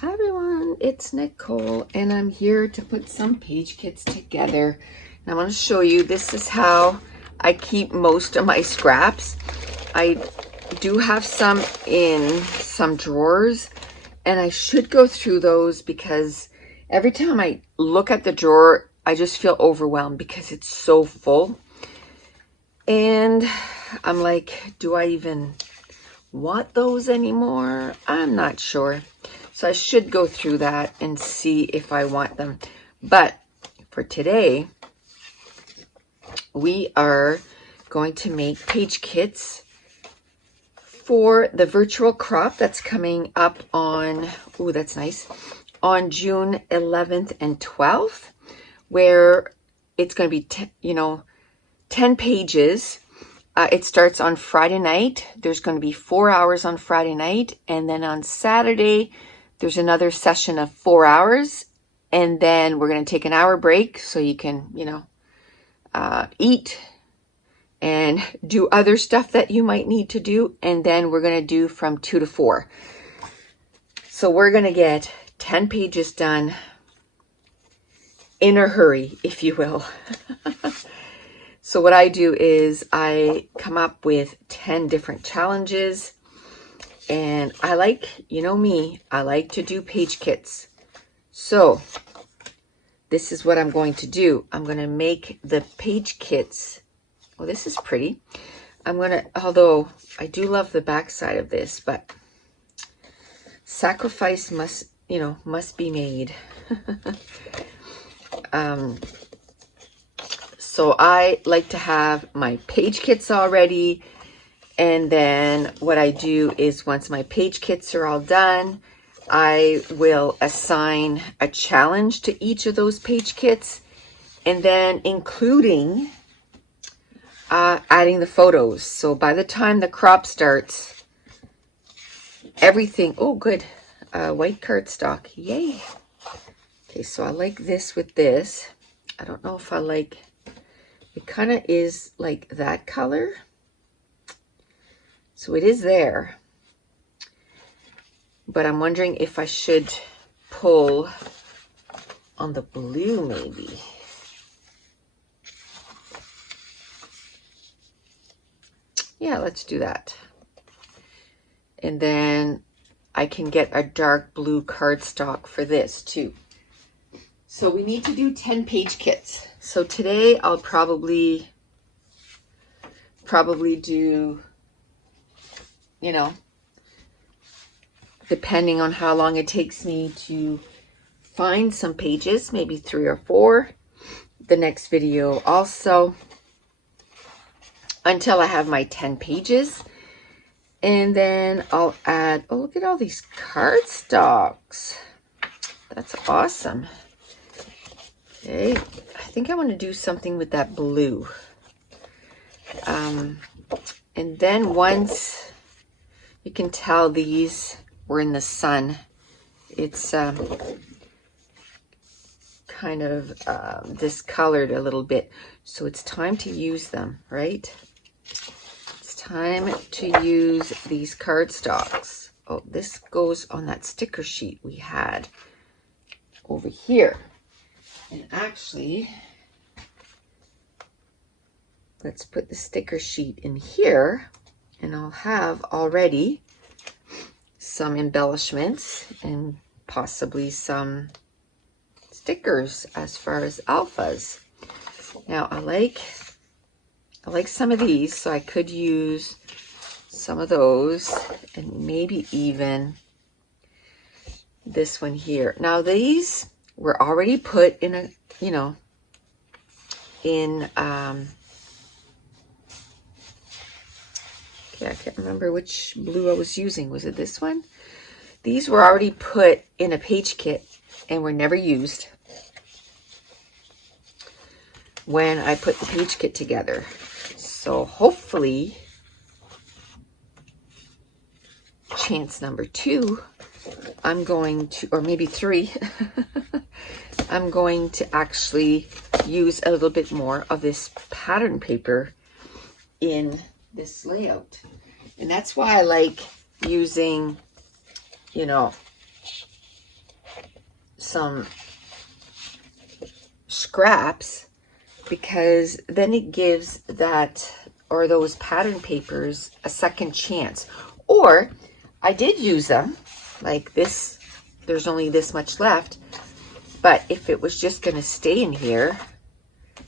Hi everyone, it's Nicole and I'm here to put some page kits together. And I want to show you, this is how I keep most of my scraps. I do have some in some drawers and I should go through those because every time I look at the drawer, I just feel overwhelmed because it's so full. And I'm like, do I even want those anymore? I'm not sure. So I should go through that and see if I want them. But for today, we are going to make page kits for the virtual crop that's coming up on, oh, that's nice, on June 11th and 12th, where it's going to be, 10 pages. It starts on Friday night. There's going to be 4 hours on Friday night. And then on Saturday, there's another session of 4 hours. And then we're going to take an hour break so you can, eat and do other stuff that you might need to do. And then we're going to do from 2 to 4. So we're going to get 10 pages done in a hurry, if you will. So what I do is I come up with 10 different challenges, and I like, you know me, I like to do page kits. So this is what I'm going to do. I'm going to make the page kits. Oh, this is pretty. Although I do love the back side of this, but sacrifice must be made. So I like to have my page kits already, and then what I do is once my page kits are all done, I will assign a challenge to each of those page kits, and then including adding the photos. So by the time the crop starts, everything, oh good, white cardstock, yay. Okay, so I like this with this. I don't know if I like, it kind of is like that color. So it is there. But I'm wondering if I should pull on the blue maybe. Yeah, let's do that. And then I can get a dark blue cardstock for this too. So we need to do 10 page kits. So today I'll probably do, depending on how long it takes me to find some pages, maybe 3 or 4. The next video also, until I have my 10 pages. And then I'll add, oh, look at all these cardstocks. That's awesome. Okay, I think I want to do something with that blue. And then once you can tell these were in the sun, it's kind of discolored a little bit. So it's time to use them, right? It's time to use these cardstocks. Oh, this goes on that sticker sheet we had over here. And actually, let's put the sticker sheet in here, and I'll have already some embellishments and possibly some stickers as far as alphas. Now I like some of these, so I could use some of those, and maybe even this one here. Now these were already put in a, okay, I can't remember which blue I was using. Was it this one? These were already put in a page kit and were never used when I put the page kit together. So hopefully, chance number 2, I'm going to, or maybe 3, I'm going to actually use a little bit more of this pattern paper in this layout. And that's why I like using, some scraps, because then it gives that, or those pattern papers, a second chance. Or I did use them like this. There's only this much left, but if it was just going to stay in here,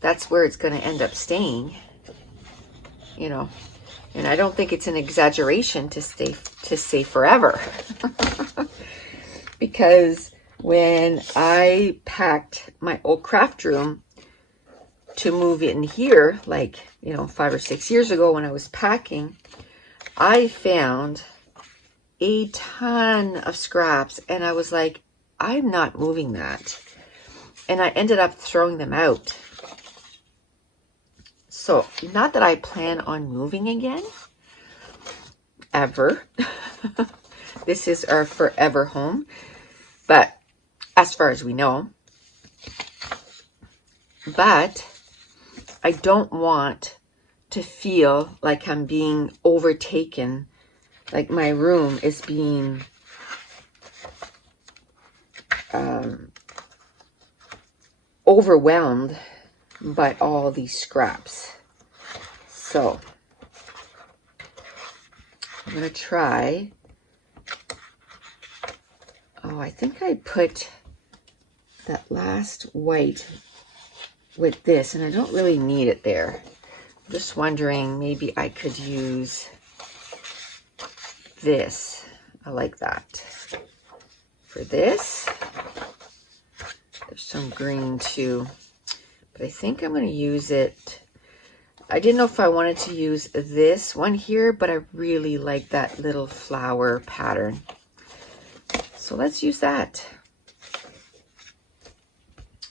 that's where it's going to end up staying, you know. And I don't think it's an exaggeration to say forever. Because when I packed my old craft room to move in here, like, you know, 5 or 6 years ago when I was packing, I found a ton of scraps, and I was like, I'm not moving that. And I ended up throwing them out. So, not that I plan on moving again, ever. This is our forever home. But as far as we know, but I don't want to feel like I'm being overtaken, like my room is being overwhelmed by all these scraps. So I'm going to try. Oh, I think I put that last white with this, and I don't really need it there. I'm just wondering, maybe I could use this. I like that. For this, there's some green too, but I think I'm going to use it. I didn't know if I wanted to use this one here, but I really like that little flower pattern. So let's use that.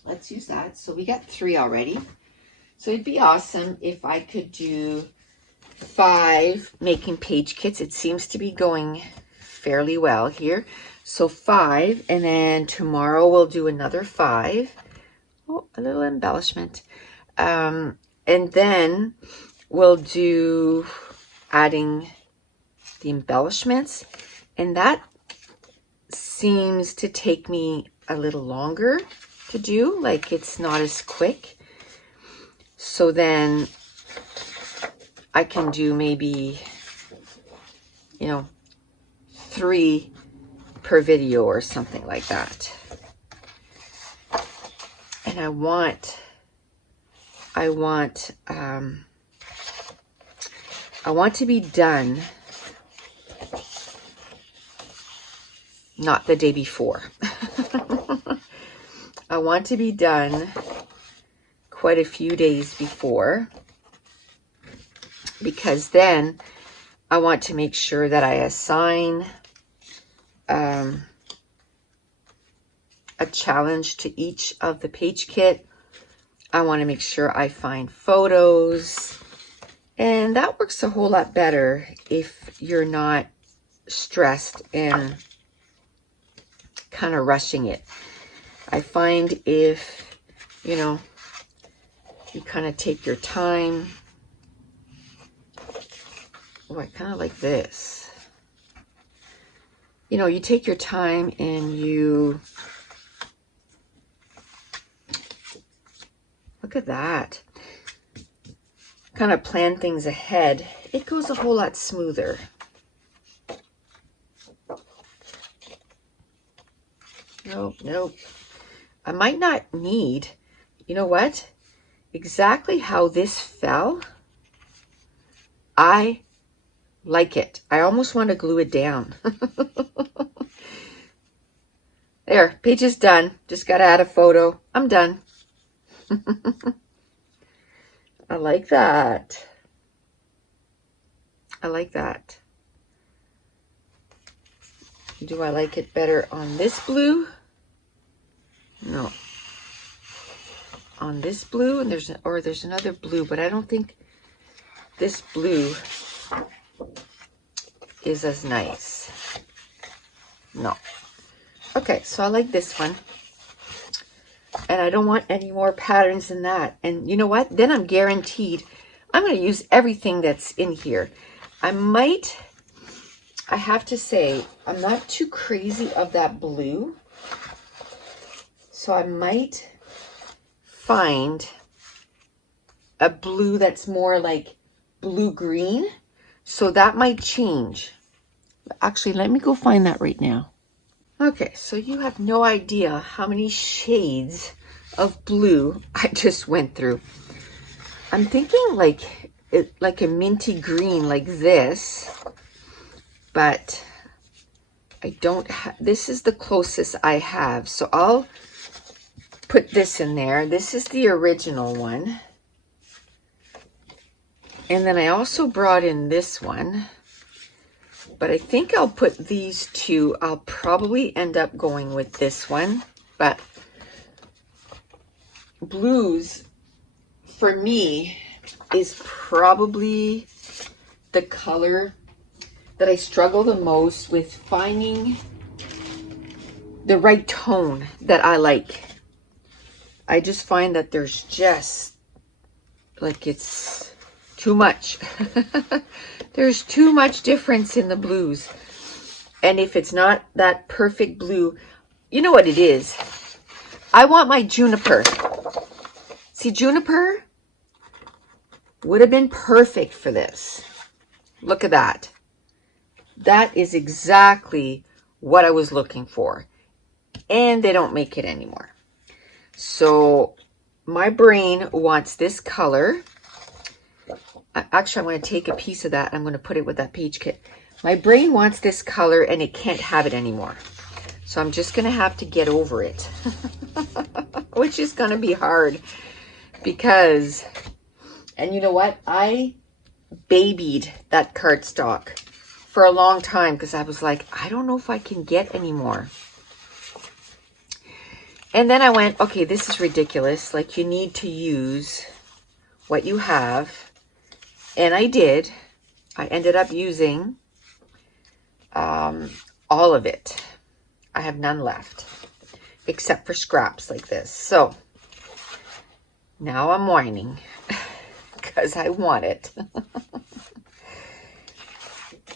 Let's use that. So we got 3 already. So it'd be awesome if I could do 5 making page kits. It seems to be going fairly well here. So 5, and then tomorrow we'll do another 5. Oh, a little embellishment. And then we'll do adding the embellishments, and that seems to take me a little longer to do, like it's not as quick. So then I can do maybe, you know, 3 per video or something like that. And I want to be done, not the day before. I want to be done quite a few days before, because then I want to make sure that I assign a challenge to each of the page kit. I want to make sure I find photos, and that works a whole lot better if you're not stressed and kind of rushing it. I find if, you know, you kind of take your time. Oh, I kind of like this. You know, you take your time and you, look at that, kind of plan things ahead. It goes a whole lot smoother. Nope. I might not need, you know what? Exactly how this fell, I like it. I almost want to glue it down. There, page is done. Just got to add a photo. I'm done. I like that. I like that. Do I like it better on this blue? No. On this blue, and there's another blue, but I don't think this blue is as nice. No. Okay, so I like this one. And I don't want any more patterns than that. And you know what? Then I'm guaranteed I'm going to use everything that's in here. I have to say, I'm not too crazy of that blue. So I might find a blue that's more like blue-green. So that might change. Actually, let me go find that right now. Okay, so you have no idea how many shades of blue I just went through. I'm thinking like a minty green like this, but I don't have, this is the closest I have. So I'll put this in there. This is the original one. And then I also brought in this one. But I think I'll put these two. I'll probably end up going with this one. But blues, for me, is probably the color that I struggle the most with finding the right tone that I like. I just find that there's just, like, it's too much. There's too much difference in the blues. And if it's not that perfect blue, you know what it is? I want my juniper. See, juniper would have been perfect for this. Look at that. That is exactly what I was looking for. And they don't make it anymore. So my brain wants this color. Actually, I'm going to take a piece of that. I'm going to put it with that page kit. My brain wants this color and it can't have it anymore. So I'm just going to have to get over it. Which is going to be hard. Because, and you know what? I babied that cardstock for a long time because I was like, I don't know if I can get any more. And then I went, okay, this is ridiculous. Like, you need to use what you have. And I did. I ended up using all of it. I have none left, except for scraps like this. So now I'm whining because I want it.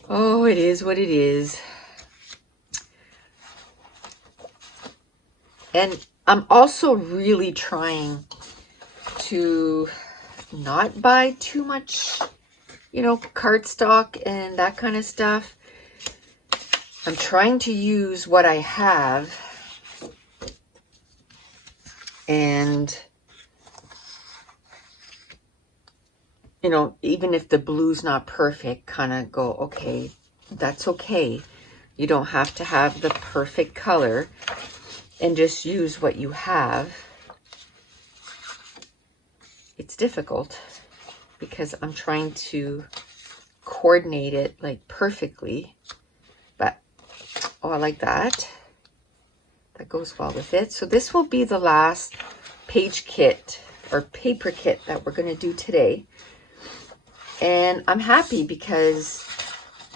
Oh, it is what it is. And I'm also really trying to not buy too much, you know, cardstock and that kind of stuff. I'm trying to use what I have and, you know, even if the blue's not perfect, kind of go, okay, that's okay. You don't have to have the perfect color and just use what you have. It's difficult because I'm trying to coordinate it like perfectly, but oh, I like that. That goes well with it. So this will be the last page kit or paper kit that we're going to do today. And I'm happy because,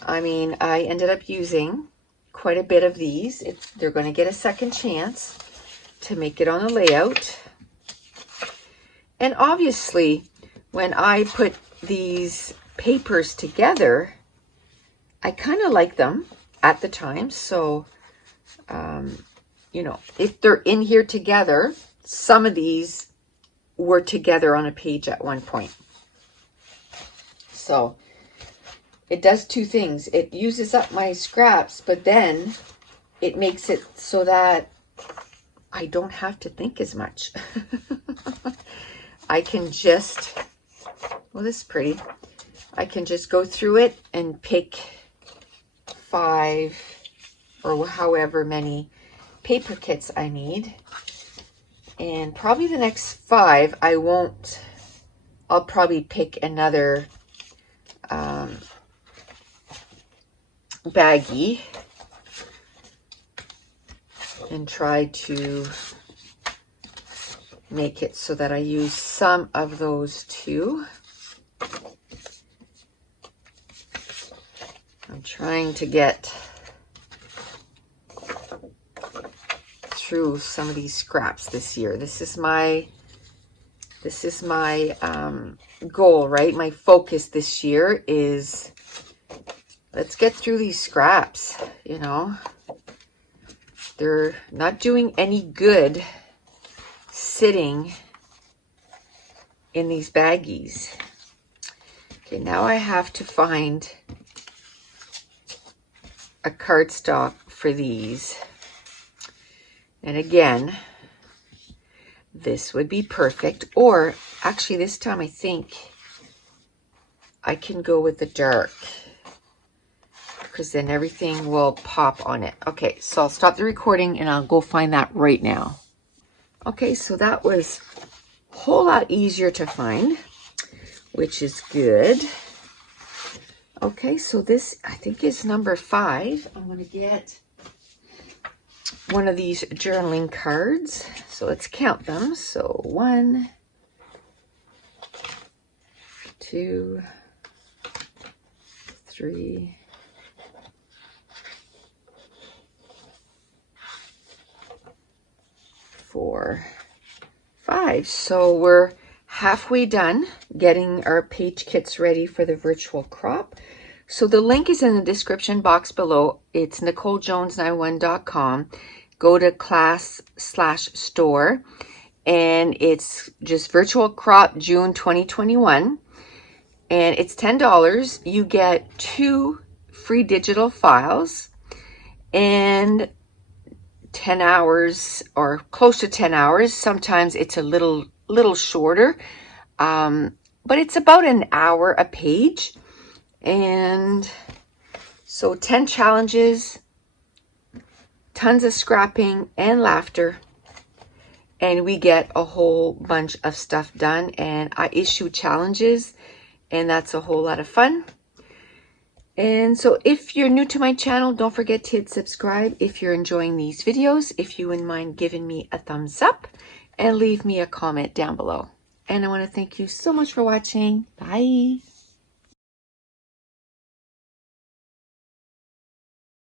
I mean, I ended up using quite a bit of these. They're going to get a second chance to make it on a layout. And obviously, when I put these papers together, I kind of like them at the time. So, you know, if they're in here together, some of these were together on a page at one point. So, it does two things. It uses up my scraps, but then it makes it so that I don't have to think as much. I can just, well, this is pretty. I can just go through it and pick 5 or however many paper kits I need. And probably the next 5, I'll probably pick another baggie and try to make it so that I use some of those too. I'm trying to get through some of these scraps this year. This is my goal, right? My focus this year is let's get through these scraps, you know. They're not doing any good sitting in these baggies. Okay, now I have to find a cardstock for these. And again, this would be perfect. Or actually this time I think I can go with the dark, because then everything will pop on it. Okay, so I'll stop the recording and I'll go find that right now. Okay, so that was a whole lot easier to find, which is good. Okay, so this I think is number 5. I'm going to get one of these journaling cards. So let's count them. So 1, 2, 3, 4, 5. So we're halfway done getting our page kits ready for the virtual crop. So the link is in the description box below. It's NicoleJones91.com. Go to class/store, and it's just virtual crop June 2021, and it's $10. You get 2 free digital files and 10 hours or close to 10 hours. Sometimes it's a little shorter, but it's about an hour a page. And so 10 challenges, tons of scrapping and laughter, and we get a whole bunch of stuff done. And I issue challenges, and that's a whole lot of fun. And so if you're new to my channel, don't forget to hit subscribe if you're enjoying these videos. If you wouldn't mind giving me a thumbs up and leave me a comment down below. And I want to thank you so much for watching. Bye.